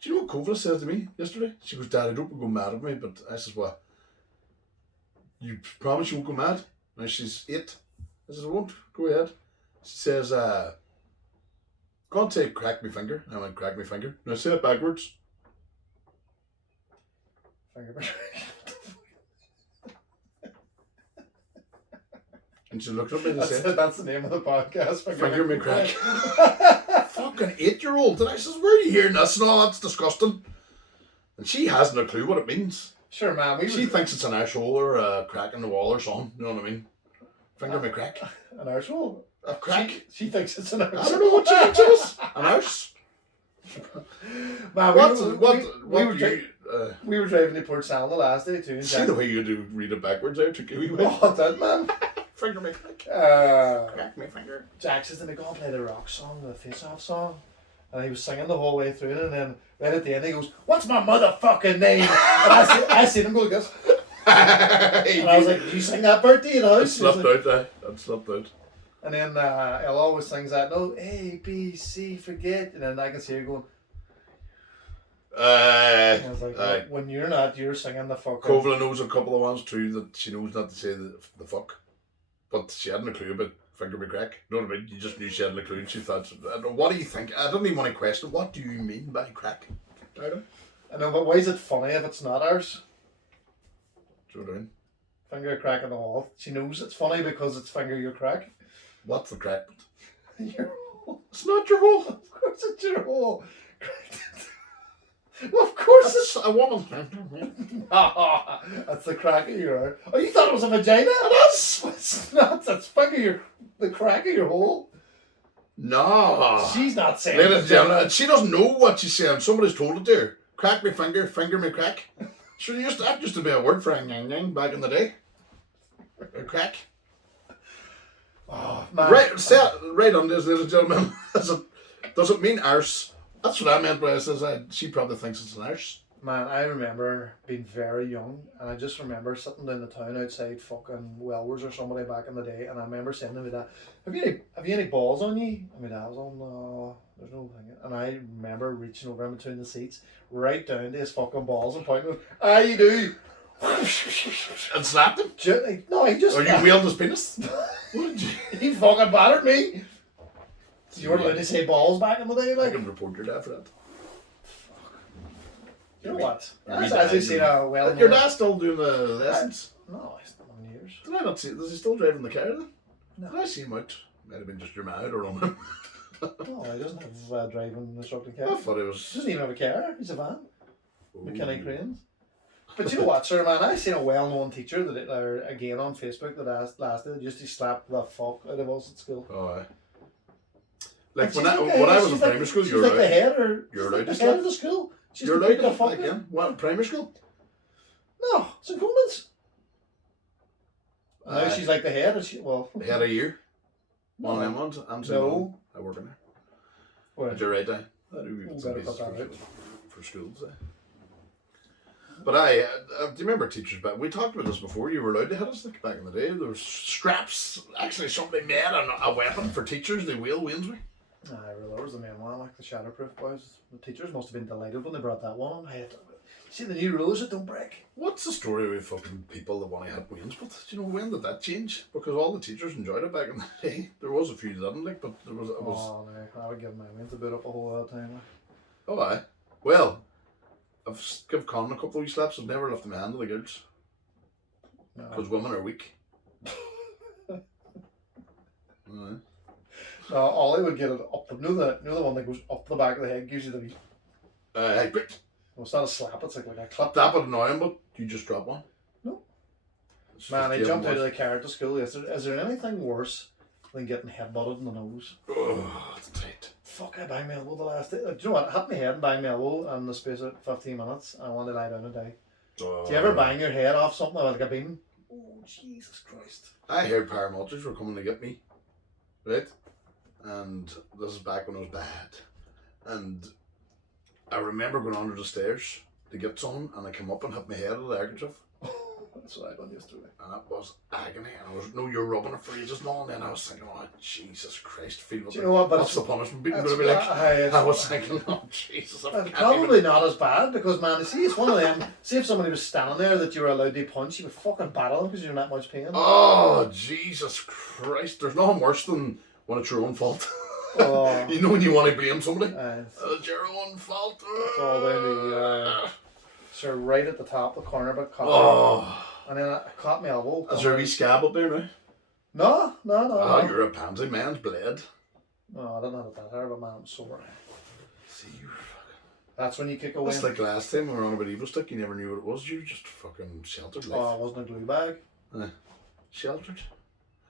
Do you know what Kovla said to me yesterday? She goes, Dad, I don't go mad at me, but I says, what? You promise you won't go mad? Now she's 8. I says, I won't. Go ahead. She says, can't say crack me finger. I went, crack me finger. Now say it backwards. And she looked at me and said, that's the name of the podcast. Finger me crack. Fucking 8-year-old. And I says, where are you hearing this? No, that's disgusting. And she hasn't a clue what it means. Sure, man. She thinks it's an arsehole or a crack in the wall or something. You know what I mean? Finger me crack. An arsehole? A crack? She thinks it's an arsehole. I don't know what she thinks it is. An arse? Man, we were driving to Port Salam the last day too. And see the way you do read it backwards there took you a wee bit. Oh, that man. Finger me crack. Crack me finger. Jack says to me, go and play the rock song, the Face Off song. And he was singing the whole way through it, and then right at the end he goes, what's my motherfucking name? And I seen him go like this. And I was like, did you sing that birthday in the house? That slipped out there. That slipped out. And then Elle always sings that, no, A, B, C, forget. And then I can see her going, I was like, when you're not, you're singing the fuck. Kovla knows a couple of ones too that she knows not to say the fuck. But she hadn't a clue about finger me crack. You know what I mean? You just knew she hadn't a clue and she thought, what do you think? I didn't even want to question, what do you mean by crack? I know, but why is it funny if it's not ours? Do you know what I mean? Finger a crack in the wall. She knows it's funny because it's finger your crack. What's the crack? Your hole. It's not your hole. Of course it's your hole. Well, of course it's a woman. That's the crack of your heart. Oh, you thought it was a vagina? It is. It's not. That's the crack of your hole. No. She's not saying Ladies and gentlemen, she doesn't know what she's saying. Somebody's told it to her. Crack me finger me crack. Sure, that used to be a word for a yang back in the day. A crack. Oh, man. Right on this, ladies and gentlemen. Does it mean arse? That's what I meant by it. Says she probably thinks it's an arse. Man, I remember being very young, and I just remember sitting down the town outside fucking Welwers or somebody back in the day, and I remember saying to my dad, have you any balls on you? And my dad was on, no, there's no thing. And I remember reaching over in between the seats, right down to his fucking balls and pointing, you do. And slapped him? No, he just... Or you wheeled his penis? He fucking battered me. You weren't allowed to say balls back in the day, like. I can report your dad for that. You know what? I've actually seen a well. Your dad's still doing the lessons? No, he's not on years. Did I not see? Does he still driving the car then? No. Did I see him out? Might have been just your man out or on him. Oh, he doesn't have driving instructing I car. thought it He was. doesn't even have a car. He's a van. McKinney Ooh. Cranes. But you know what, sir, man? I seen a well-known teacher again on Facebook that last day used to slap the fuck out of us at school. Oh, aye. Like And when she's I, like, when I was in she's primary like, school, she's you're like the allowed. head, or You're she's allowed like to the head slap. of the school. She's You're the allowed beat to the fuck out. again. What, primary school? No, St. Coleman's. Now Aye. she's like the head, and she Head a year. One of them no, ones. I'm saying no. I work in there. Where? But you're right, I do Oh, bits and better pieces cut that out. for schools. But do you remember teachers back? We talked about this before. You were allowed to hit us like back in the day. There was scraps. Actually, somebody made a weapon for teachers. They wheel Waynesbury. Aye, well, there was the main one, like the Shatterproof boys. The teachers must have been delighted when they brought that one on. See the new rules that don't break. What's the story with fucking people that want to hit Waynes? But do you know when did that change? Because all the teachers enjoyed it back in the day. There was a few that didn't like, but there was. It was. Oh no, I would give my wings a bit up a whole lot of time. Like. Oh, aye. Well, I've give Colin a couple of wee slaps. I've never lifted my hand to the girls No. because women are weak. Aye. No, Ollie would get it up. The one that goes up the back of the head gives you the. Hey, quick. Well, it's not a slap. It's like a clip. That would annoy him, but you just drop one. No. It's Man, I 50 jumped out of them the car to school. Is there anything worse than getting headbutted in the nose? Oh, it's tight. Fuck, I banged my elbow the last day. Do you know what? I hit my head and banged my elbow in the space of 15 minutes. I wanted to lie down and die. Oh. Do you ever bang your head off something like a beam? Oh, Jesus Christ. I heard paramilitaries were coming to get me, right? And this is back when it was bad. And I remember going under the stairs to get someone, and I came up and hit my head with the handkerchief. That's what I done yesterday. And it was agony. And I was, no, you're rubbing it for ages now. And then I was thinking, oh, Jesus Christ, feel Do you know what? But what's the punishment? People That's going to be like, I I was thinking, oh, Jesus. I It's can't probably even. not as bad because, man, see, it's one of them. See if somebody was standing there that you were allowed to punch, you would fucking battle them because you're in that much pain. Oh, Jesus Christ. There's nothing worse than when it's your own fault. Oh. You know when you want to blame somebody? It's It's your own fault. all down to so right at the top, the corner of it, caught Oh. and then I caught my elbow. Is there a wee scab up there now? No. Oh, No. you're a pansy. Man's bled. No, I didn't have it that hard, but man, I'm sore. See, you're That's when you kick away. That's like last time we were on about Evil Stick. You never knew what it was. You were just fucking sheltered. Like. Oh, it wasn't a glue bag. Sheltered.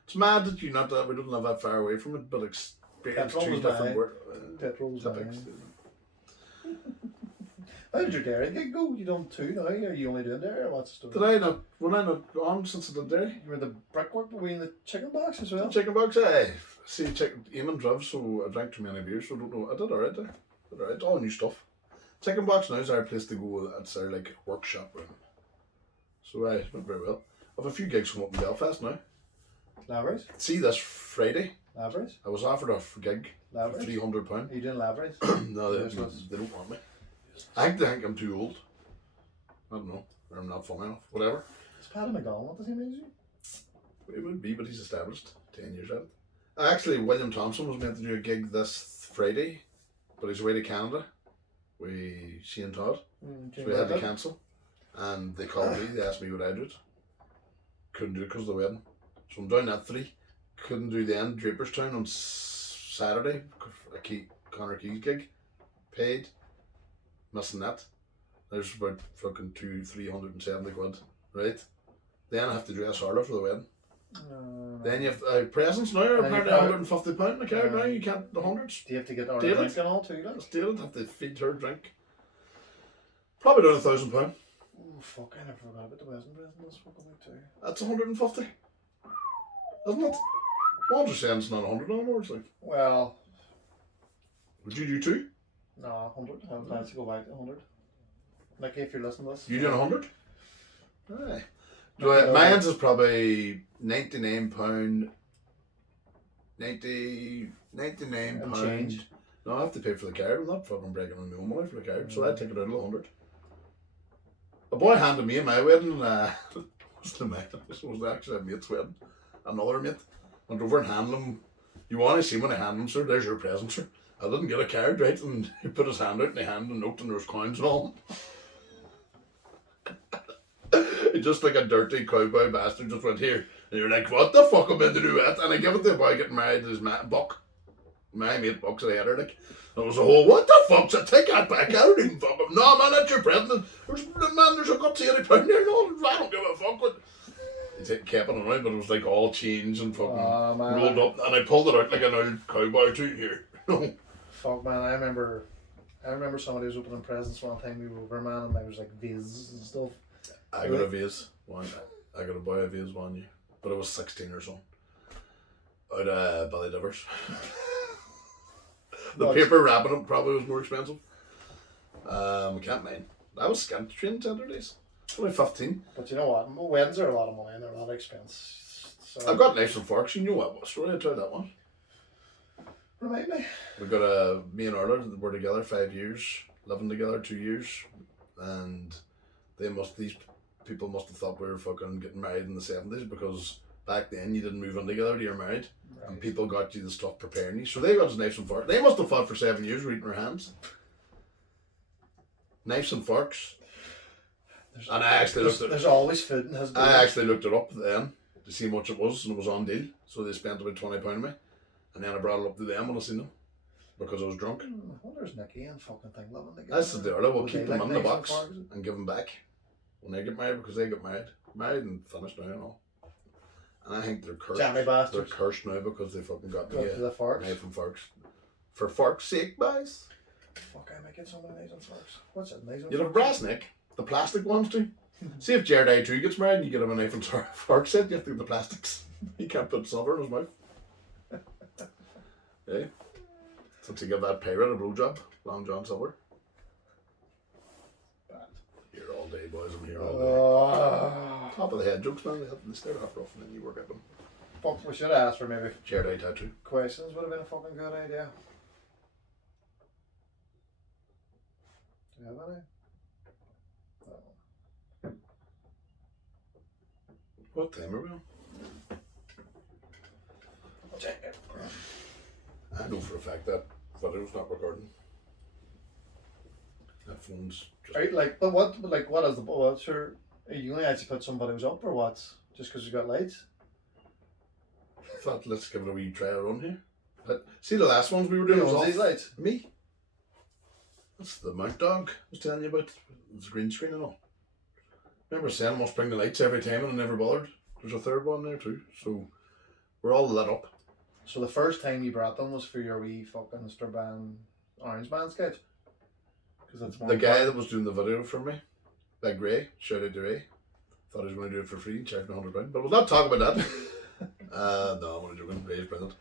It's mad that you not that we don't live that far away from it, but experience Petrol two was different bad. words. Petrol was Typics. How did your dairy gig go? You done two now? Are you only doing dairy or what's the Did story? I not? When I not on since I did dairy? You were the brickwork between the chicken box as well? Chicken box, aye. See, Eamon drive, so I drank too many beers, so I don't know. I did alright there. Did alright. All new stuff. Chicken box now is our place to go. It's our like workshop room. So aye, it went very well. I have a few gigs coming up in Belfast now. Laveries? See this Friday, Laveries? I was offered a gig for Laveries? £300. Are you doing laveries? No, they Useless. don't want me. I think I'm too old. I don't know. Or I'm not funny enough. Whatever. Is Paddy McDonald not the same age as you? It would be, but he's established. 10 years at it. Actually, William Thompson was meant to do a gig this Friday, but he's away to Canada with Shane Todd. So we had to cancel. And they called me, they asked me would I do it. Couldn't do it because of the wedding. So I'm down at 3. Couldn't do the end Draperstown on Saturday. Connor Keys gig. Paid. Missing that. There's about fucking 370 quid. Right? Then I have to dress Arla for the wedding. Then you have presents now are apparently £150 in the car now. You can't the hundreds. Do you have to get our Dated. drink and all too? Like? Still have to feed her drink. Probably down £1,000. Oh fuck! I never forgot about the wedding present. That's fucking week too. That's 150, isn't it? 100 it's not 100 anymore. It's like, Well, would you do 2? no, 100. I have plans to go back to 100. Like if you're listening to this, You doing 100? Aye. Mine's is probably £99. 99 and pound. changed. No, I have to pay for the card. I'm not fucking breaking my own money for the card, so I take it out of 100. A boy handed me in my wedding. What's the mate? This was actually a mate's wedding. Another mate. Went over and handed him. You want to see when I hand him, sir? There's your present, sir. I didn't get a card, right? And he put his hand out and he handed a note and there was coins and all. He just like a dirty cowboy bastard just went here. And you're like, what the fuck am I to do with? And I give it to the boy getting married to his buck. my mate bucks a header, like. And it was a whole, what the fuck? So take that back. I don't even fuck him. No, man, that's your president. There's a gut £80 there. No, I don't give a fuck. What? He kept it around, but it was like all change and fucking rolled up. And I pulled it out like an old cowboy too here. Fuck, man, I remember somebody was opening presents one time we were over, man, and there was like Viz and stuff. I got a Viz one. I got a boy a Viz 1 year, but it was 16 or so. Out of Ballydivers. The paper wrapping it probably was more expensive. I can't mind. I was scant training centre days. Only 15. But you know what? Weddings are a lot of money and they're a lot of expense. So I've got knives and forks. You know what story? I tried that one. Remind me. We got me and Orla were together 5 years, living together 2 years, and these people must have thought we were fucking getting married in the 70s, because back then you didn't move in together till you're married, right. And people got you the stuff preparing you. So they got us knives and forks. They must have fought for 7 years, eating their hands. Knives and forks. And I actually looked at it. There's always food in his day. I actually looked it up then to see how much it was, and it was on deal. So they spent about £20 on me. And then I brought it up to them when I seen them, because I was drunk. I wonder is Nicky and fucking thing living together. That's the deal. We'll keep them in the box and give them back when they get married, because they get married and finished now and all. And I think they're cursed. Jammy bastards. They're cursed now because they fucking got the forks. Knife and forks. For fork's sake, boys. Fuck, I might get some of the knives and forks. What's it? Knives and You'll have brass neck. The plastic ones too. See if Jared too gets married and you get him a knife and fork set, you have to get the plastics. You can't put silver in his mouth. Yeah. So to give that pirate a blowjob, Long John Silver. Bad. Here all day, boys. I'm here all day. Top of the head jokes, man. They start off rough and then you work at them. Fuck, we should have asked for maybe Jared tattoo. questions. Would have been a fucking good idea. Do you have any? No. What time are we on? I'll check it. I know for a fact that video's not recording. That phone's just... Right, but what is the what's your? Are you going to actually put some videos up or what? Just because you got lights? I thought let's give it a wee try run here. But see the last ones we were doing was off. These lights? Me. That's the Mount Dog I was telling you about. It's a green screen and all. Remember saying must bring the lights every time and I never bothered. There's a third one there too. So we're all lit up. So the first time you brought them was for your wee fucking Strabane Orange Man sketch? Because that's the guy that was doing the video for me, Big Ray, shout out to Ray, thought he was going to do it for free, charged me £100. But we'll not talk about that. No, I'm only joking. Ray's brilliant.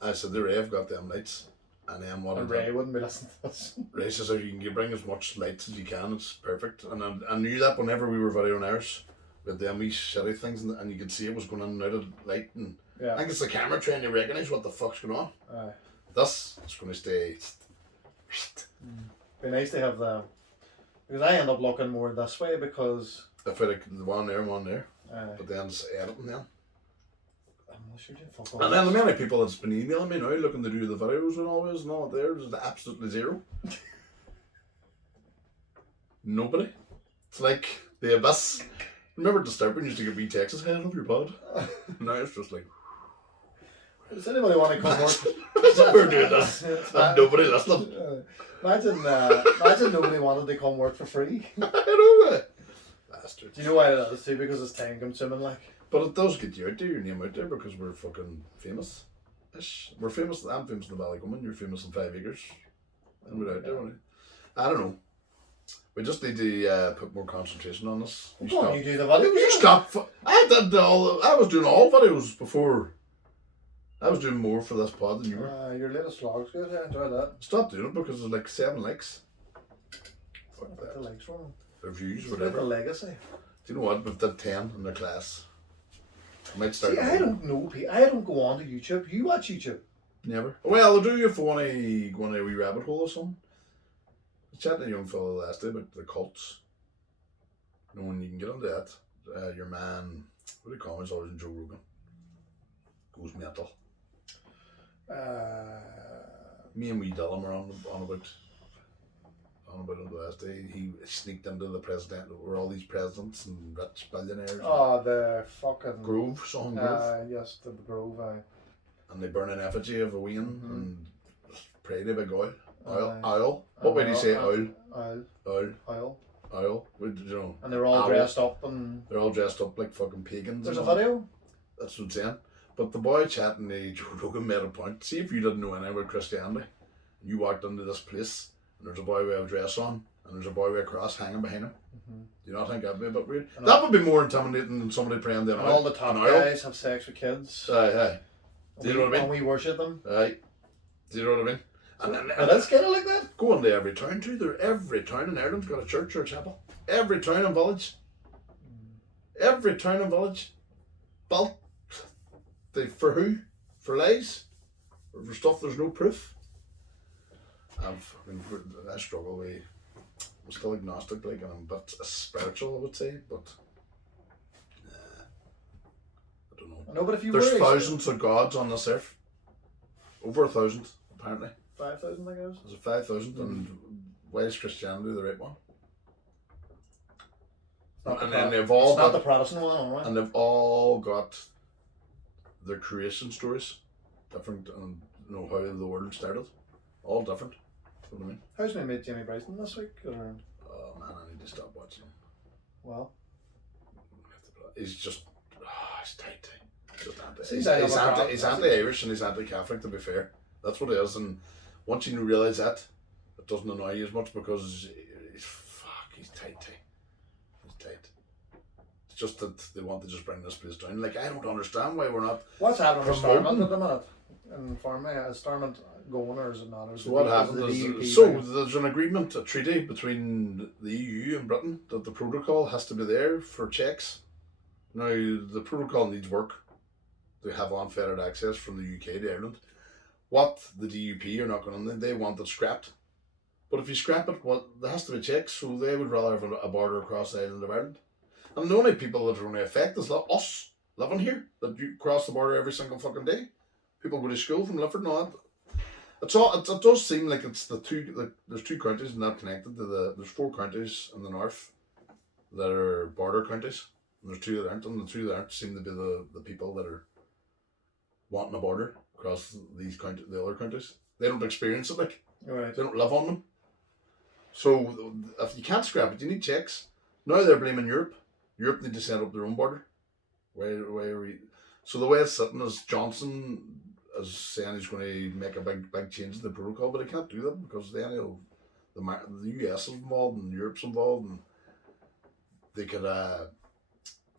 I said to Ray, I've got them lights. And then what? And Ray wouldn't be listening to us. Ray says, you can bring as much lights as you can, it's perfect. And I knew that whenever we were videoing ours, with them wee shitty things, and you could see it was going in and out of light. And yeah. I think it's the camera trying to recognise what the fuck's going on. Thus, it's going to stay. Be nice to have because I end up looking more this way because. I feel like the one there, but then it's editing then. And then the many people that's been emailing me now looking to do the videos and all there's absolutely zero. Nobody. It's like the abyss. Remember Disturbing used to give me texts, head off your pod. Now it's just like. Does anybody want to come work? We're doing this. And nobody listening. Imagine nobody wanted to come work for free. I know it. Bastards. Do you know why that is too? Because it's time consuming, like. But it does get you out there, your name out there, because we're fucking famous. We're famous. I'm famous in the Ballycummin. You're famous in 5 acres. And we're out there. I don't know. We just need to put more concentration on this. You do the videos. You stop. I was doing all videos before. I was doing more for this pod than you were. Your latest vlog's good. I enjoy that. Stop doing it because there's like 7 likes. Fuck that. The likes from reviews, it's whatever. Like a legacy. Do you know what? We've done 10 in their class. I might start. See, I don't know. I don't go on to YouTube. You watch YouTube? Never. Well, I'll do you if you want to go on a wee rabbit hole or something. I was chatting to a young fellow last day about the cults. You know, when you can get into that, your man, what do you call him? He's always in Joe Rogan. Goes mental. Me and wee Dylan were on about it the last day. He sneaked into the president, where all these presidents and rich billionaires. Oh, the fucking Grove, Song Grove. Yes, the Grove. and they burn an effigy of a wean and pray to a big owl. Aye. Owl. What way do you say owl? Owl. Owl. Owl. Owl. You know, And they're all owl. dressed up and... They're all dressed up like fucking pagans. There's a and all. video? That's what I'm saying. But the boy chatting to Joe Rogan made a point. See if you didn't know anything about Christianity, and you walked into this place, and there's a boy with a dress on, and there's a boy with a cross hanging behind him. Do you not think that'd be a bit weird? And That would be more intimidating than somebody praying to an And owl. all the top An owl. guys have sex with kids. Aye. Do you know what I mean? And we worship them. Aye. Do you know what I mean? And that's kind of like that. go into every town too. Every town in Ireland's got a church or a chapel. Every town and village. Every town and village. Built. For who? For lies? Or for stuff there's no proof? I struggle with. I'm still agnostic, like, and I'm a bit spiritual, I would say, but I don't know. No, but if you There's were thousands of gods on this earth. Over 1,000, apparently. 5,000, I think it was. There's 5,000, and why is Christianity the right one? And then they've all It's not the got, Protestant one, all right? and they've all got their creation stories, different, and you know how the world started, all different. You know what I mean? How's my mate Jamie Bryson this week? Or... Oh man, I need to stop watching him. Well, He's just, he's tight. Just anti. See, He's anti-Irish and he's anti-Catholic. To be fair, that's what it is. And once you realise that, it doesn't annoy you as much because he's tight. He's tight. It's just that they want to just bring this place down. Like, I don't understand why we're not. what's happening with Promoting. Stormont at the minute? Inform me, is Stormont going or is it not? Or is So it what the- happened the is, DUP so bringing- there's an agreement, a treaty between the EU and Britain that the protocol has to be there for checks. Now, the protocol needs work to have unfettered access from the UK to Ireland. What the DUP are not going to, they want it scrapped. But if you scrap it, well, there has to be checks, so they would rather have a border across the island of Ireland. And the only people that are going to affect is us living here, that you cross the border every single fucking day. People go to school from Lifford and all that. It does seem like it's there's two counties not connected to there's 4 counties in the north that are border counties. And there's 2 that aren't, and the 2 that aren't seem to be the people that are wanting a border across the other counties. They don't experience it, like, Right. they don't live on them. So if you can't scrap it, you need checks. Now they're blaming Europe. Europe need to set up their own border. Why are we? So the way it's sitting is Johnson is saying he's going to make a big change in the protocol, but he can't do that because then the US is involved and Europe's involved, and they could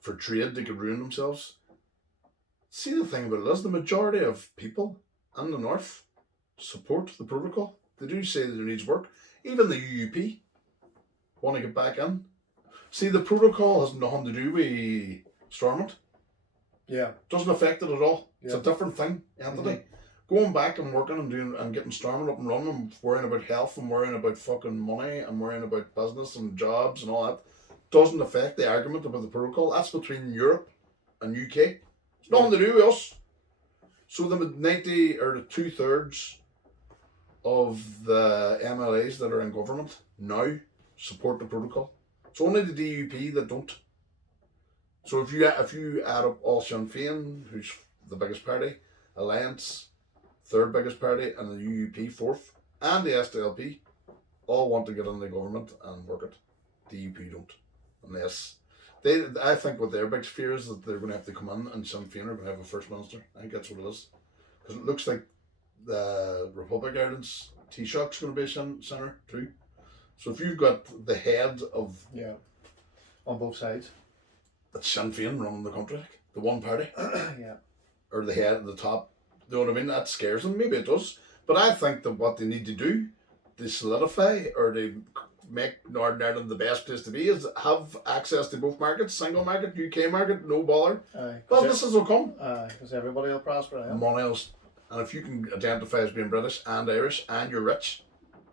for trade they could ruin themselves. See, the thing about it is the majority of people in the north support the protocol. They do say that there needs work. Even the UUP want to get back in. See, the protocol has nothing to do with Stormont. Yeah. Doesn't affect it at all. It's a Yeah. different thing, entity. Going back and working and doing and getting Stormont up and running and worrying about health and worrying about fucking money and worrying about business and jobs and all that doesn't affect the argument about the protocol. That's between Europe and UK. It's nothing to do with us. So the 90 or the 2/3 of the MLAs that are in government now support the protocol. It's only the DUP that don't. So if you add up all Sinn Féin, who's the biggest party, Alliance, 3rd biggest party, and the UUP 4th, and the SDLP, all want to get in the government and work it. DUP don't, unless I think what their big fear is that they're going to have to come in and Sinn Féin are going to have a first minister. I think that's what it is, because it looks like the Republic of Ireland's Taoiseach's going to be centre too. So if you've got the head of On both sides. it's Sinn Féin running the country, like, the one party, Yeah. or the head at the top, you know what I mean? That scares them. Maybe it does, but I think that what they need to do to solidify or to make Northern Ireland the best place to be is have access to both markets, single market, UK market, no bother. Aye. Well, this is will come. Because everybody will prosper. Yeah. Money else, and if you can identify as being British and Irish and you're rich,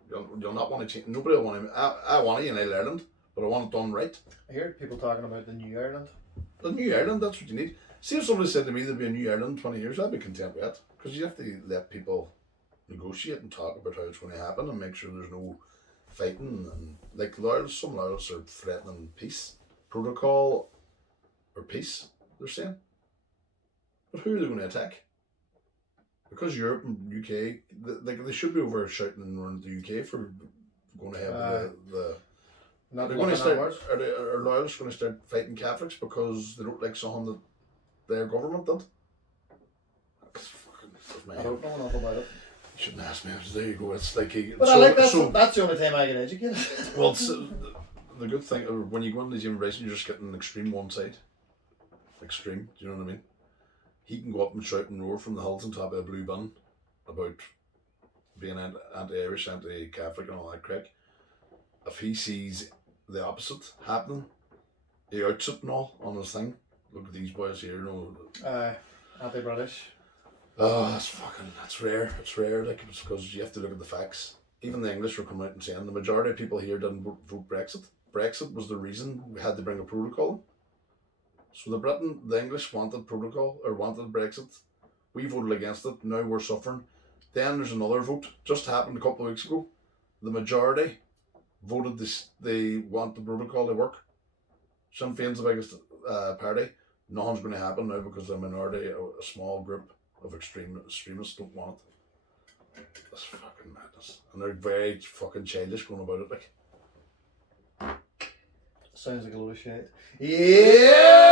you'll not want to change. Nobody will want to. I want to unite Ireland, but I want it done right. I hear people talking about the new Ireland. The new Ireland, that's what you need. See, if somebody said to me there'd be a new Ireland in 20 years, I'd be content with that. Because you have to let people negotiate and talk about how it's going to happen and make sure there's no fighting. And like some loyalists are threatening peace, protocol, or peace, they're saying. But who are they going to attack? because Europe and UK, they should be over shouting around the UK for going ahead with the. Not They're going to looking start. outwards. Are loyalists going to start fighting Catholics because they don't like something that their government did? That's fucking. That's my I head. don't know enough about it. You shouldn't ask me. There you go. It's like But I like that's the only time I get educated. well, it's, the good thing when you go into these universities, you're just getting extreme one side. Extreme. Do you know what I mean? He can go up and shout and roar from the hills on top of a blue bun about being anti-Irish, anti-Catholic, and all that crack. If he sees the opposite happening, he outs it and all on his thing. Look at these boys here, Anti-British. Oh, that's rare. It's rare, like, it's because you have to look at the facts. Even the English were coming out and saying the majority of people here didn't vote Brexit. Brexit was the reason we had to bring a protocol in. So the English wanted protocol, or wanted Brexit. We voted against it, now we're suffering. Then there's another vote, just happened a couple of weeks ago. The majority voted they want the protocol to work. Sinn Féin's the biggest party. Nothing's going to happen now because a minority, a small group of extremists don't want it. That's fucking madness. And they're very fucking childish going about it, like. Sounds like a load of shit. Yeah!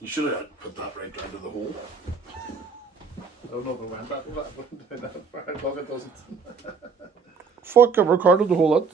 You should have put that right down to the hole. I don't know if it went that way, but it doesn't. Fuck, I've recorded the whole lot.